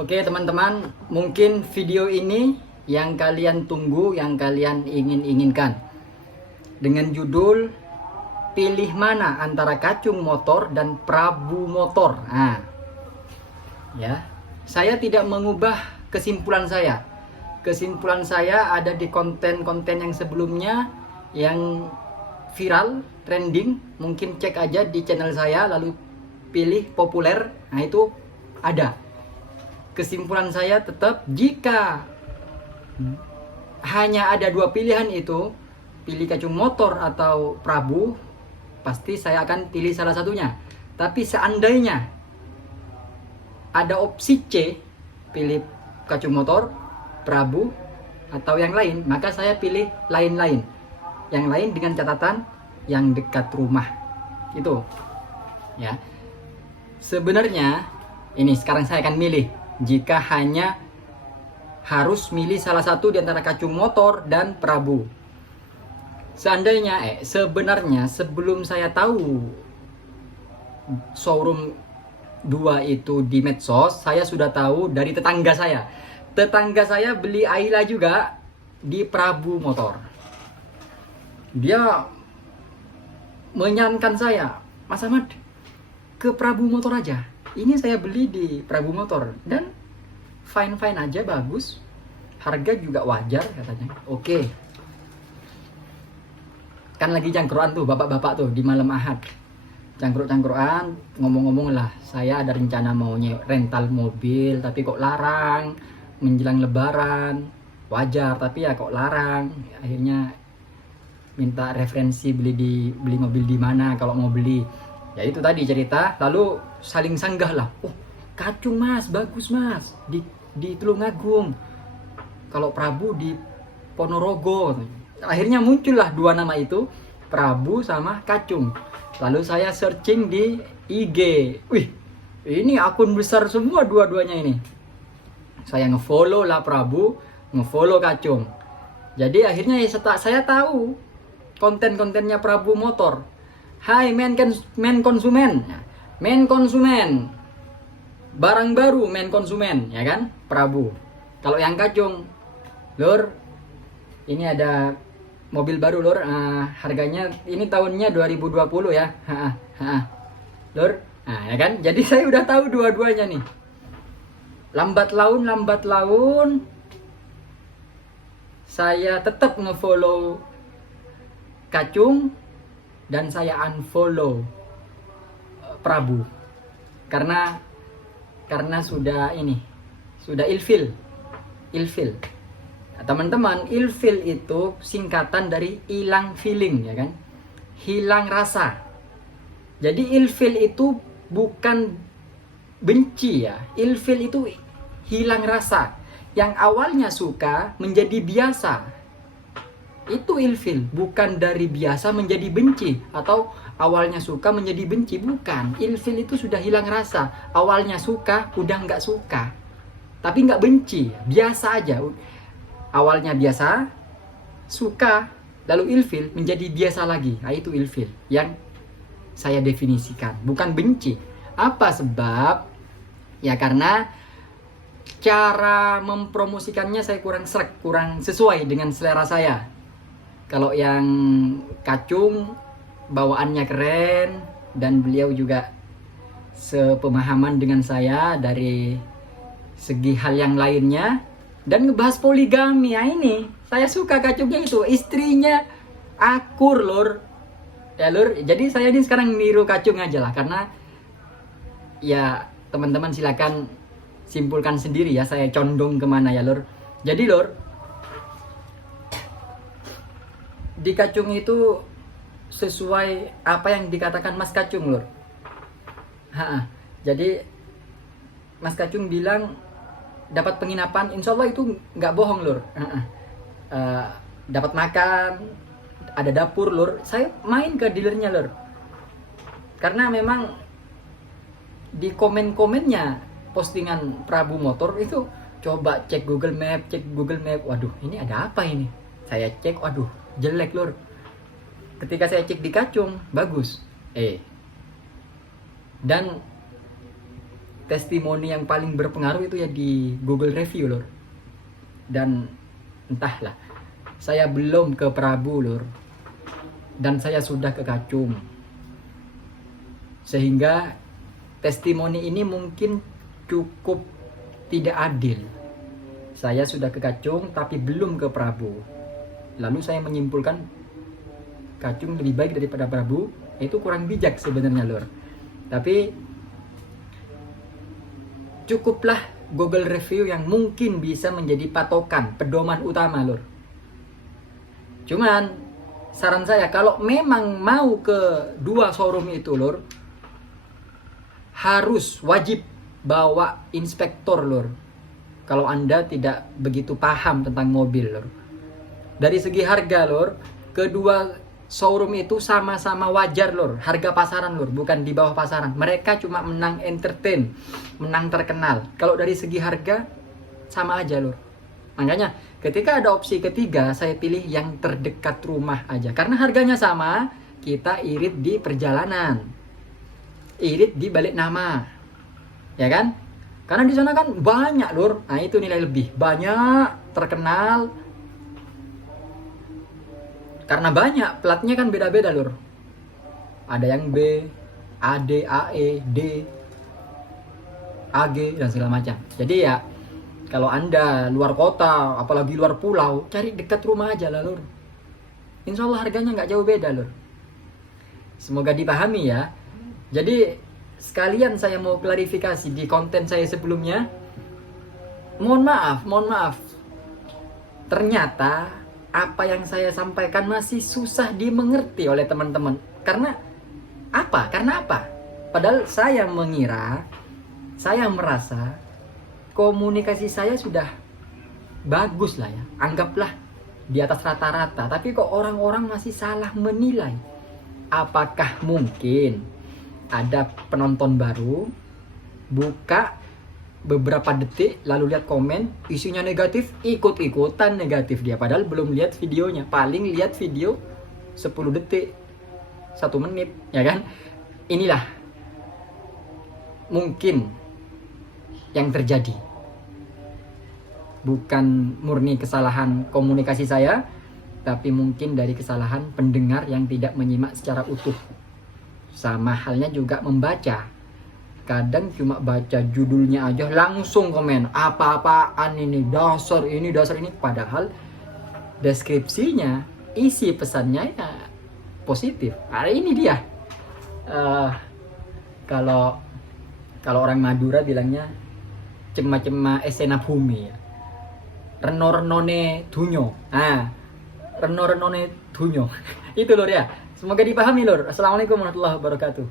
Oke teman-teman, mungkin video ini yang kalian tunggu, yang kalian inginkan. Dengan judul pilih mana antara kacung motor dan Prabu motor. Nah, ya. Saya tidak mengubah kesimpulan saya. Kesimpulan saya ada di konten-konten yang sebelumnya yang viral, trending. Mungkin cek aja di channel saya lalu pilih populer. Nah, itu ada. Kesimpulan saya tetap, jika hanya ada dua pilihan itu, pilih kacung motor atau Prabu, pasti saya akan pilih salah satunya. Tapi seandainya ada opsi C, pilih kacung motor, Prabu, atau yang lain, maka saya pilih lain-lain. Yang lain dengan catatan yang dekat rumah. Itu. Ya. Sebenarnya ini sekarang saya akan milih. Jika hanya harus milih salah satu di antara kacung motor dan Prabu. Sebenarnya sebelum saya tahu showroom 2 itu di medsos, saya sudah tahu dari tetangga saya. Tetangga saya beli Ayla juga di Prabu motor. Dia menyarankan saya, Mas Ahmad, ke Prabu motor aja. Ini saya beli di Prabu motor dan fine aja, bagus, harga juga wajar katanya. Oke, kan lagi cangkruan tuh bapak-bapak tuh di malam Ahad, cangkruk-cangkruan, ngomong-ngomong lah, saya ada rencana mau rental mobil tapi kok larang menjelang lebaran. Wajar, tapi ya kok larang. Akhirnya minta referensi beli mobil di mana kalau mau beli. Ya itu tadi cerita, lalu saling sanggah lah. Oh, kacung mas, bagus mas, di Tulungagung. Kalau Prabu di Ponorogo. Akhirnya muncullah dua nama itu, Prabu sama kacung. Lalu saya searching di IG. Wih, ini akun besar semua dua-duanya ini. Saya ngefollow lah Prabu, ngefollow kacung. Jadi akhirnya saya tahu konten-kontennya Prabu motor. Hai men konsumen, barang baru men konsumen, ya kan, Prabu. Kalau yang kacung, lur, ini ada mobil baru lur, harganya ini tahunnya 2020 ya, lur, ya kan. Jadi saya udah tahu dua-duanya nih. Lambat laun, saya tetap ngefollow kacung dan saya unfollow Prabu karena sudah ilfil. Teman-teman, ilfil itu singkatan dari hilang feeling, ya kan, hilang rasa. Jadi ilfil itu bukan benci ya, ilfil itu hilang rasa. Yang awalnya suka menjadi biasa, itu ilfil, bukan dari biasa menjadi benci atau awalnya suka menjadi benci, bukan. Ilfil itu sudah hilang rasa, awalnya suka udah nggak suka, tapi nggak benci, biasa aja. Awalnya biasa, suka, lalu ilfil menjadi biasa lagi. Nah, itu ilfil yang saya definisikan, bukan benci. Apa sebab? Ya karena cara mempromosikannya saya kurang sesuai dengan selera saya. Kalau yang kacung bawaannya keren dan beliau juga sepemahaman dengan saya dari segi hal yang lainnya dan ngebahas poligami. Ya ini saya suka kacungnya itu, istrinya akur lur. Ya lur, jadi saya ini sekarang niru kacung aja lah, karena ya teman-teman silakan simpulkan sendiri ya saya condong kemana ya lur. Jadi lur, di kacung itu sesuai apa yang dikatakan Mas Kacung lur. Jadi Mas Kacung bilang dapat penginapan, insya Allah itu nggak bohong lur. Dapat makan, ada dapur lur. Saya main ke dealernya lur, karena memang di komen-komennya postingan Prabu motor itu, coba cek Google Map, waduh ini ada apa ini. Saya cek, waduh jelek lur. Ketika saya cek di kacung, bagus. Dan testimoni yang paling berpengaruh itu ya di Google Review lur. Dan entahlah, saya belum ke Prabu lur, dan saya sudah ke Kacung, sehingga testimoni ini mungkin cukup tidak adil. Saya sudah ke Kacung tapi belum ke Prabu, lalu saya menyimpulkan Kacung lebih baik daripada Prabu. Itu kurang bijak sebenarnya lur. Tapi cukuplah Google Review yang mungkin bisa menjadi patokan, pedoman utama lur. Cuman saran saya, kalau memang mau ke 2 showroom itu lur, harus wajib bawa inspektor lur. Kalau Anda tidak begitu paham tentang mobil lur. Dari segi harga lur, kedua showroom itu sama-sama wajar lur, harga pasaran lur, bukan di bawah pasaran. Mereka cuma menang entertain, menang terkenal. Kalau dari segi harga sama aja lur. Makanya ketika ada opsi ketiga, saya pilih yang terdekat rumah aja, karena harganya sama. Kita irit di perjalanan, irit di balik nama, ya kan? Karena di sana kan banyak lur. Nah itu nilai lebih, banyak, terkenal. Karena banyak, platnya kan beda-beda lur. Ada yang B, AD, AE, D, AG, dan segala macam. Jadi ya, kalau Anda luar kota, apalagi luar pulau, cari dekat rumah aja lah lur. Insya Allah harganya nggak jauh beda lur. Semoga dipahami ya. Jadi sekalian saya mau klarifikasi di konten saya sebelumnya. Mohon maaf. Ternyata apa yang saya sampaikan masih susah dimengerti oleh teman-teman. Karena apa? Padahal saya merasa komunikasi saya sudah bagus lah ya. Anggaplah di atas rata-rata. Tapi kok orang-orang masih salah menilai. Apakah mungkin ada penonton baru buka beberapa detik lalu lihat komen isinya negatif, ikut-ikutan negatif dia, padahal belum lihat videonya, paling lihat video 10 detik 1 menit, ya kan? Inilah mungkin yang terjadi, bukan murni kesalahan komunikasi saya, tapi mungkin dari kesalahan pendengar yang tidak menyimak secara utuh. Sama halnya juga membaca. Kadang cuma baca judulnya aja langsung komen apa-apaan ini, dasar ini. Padahal deskripsinya, isi pesannya ya positif. Hari ini dia kalau orang Madura bilangnya cema-cema esena bumi ya. Reno-renone dunyo. Reno-renone dunyo. Itu lur ya. Semoga dipahami lur. Assalamualaikum warahmatullahi wabarakatuh.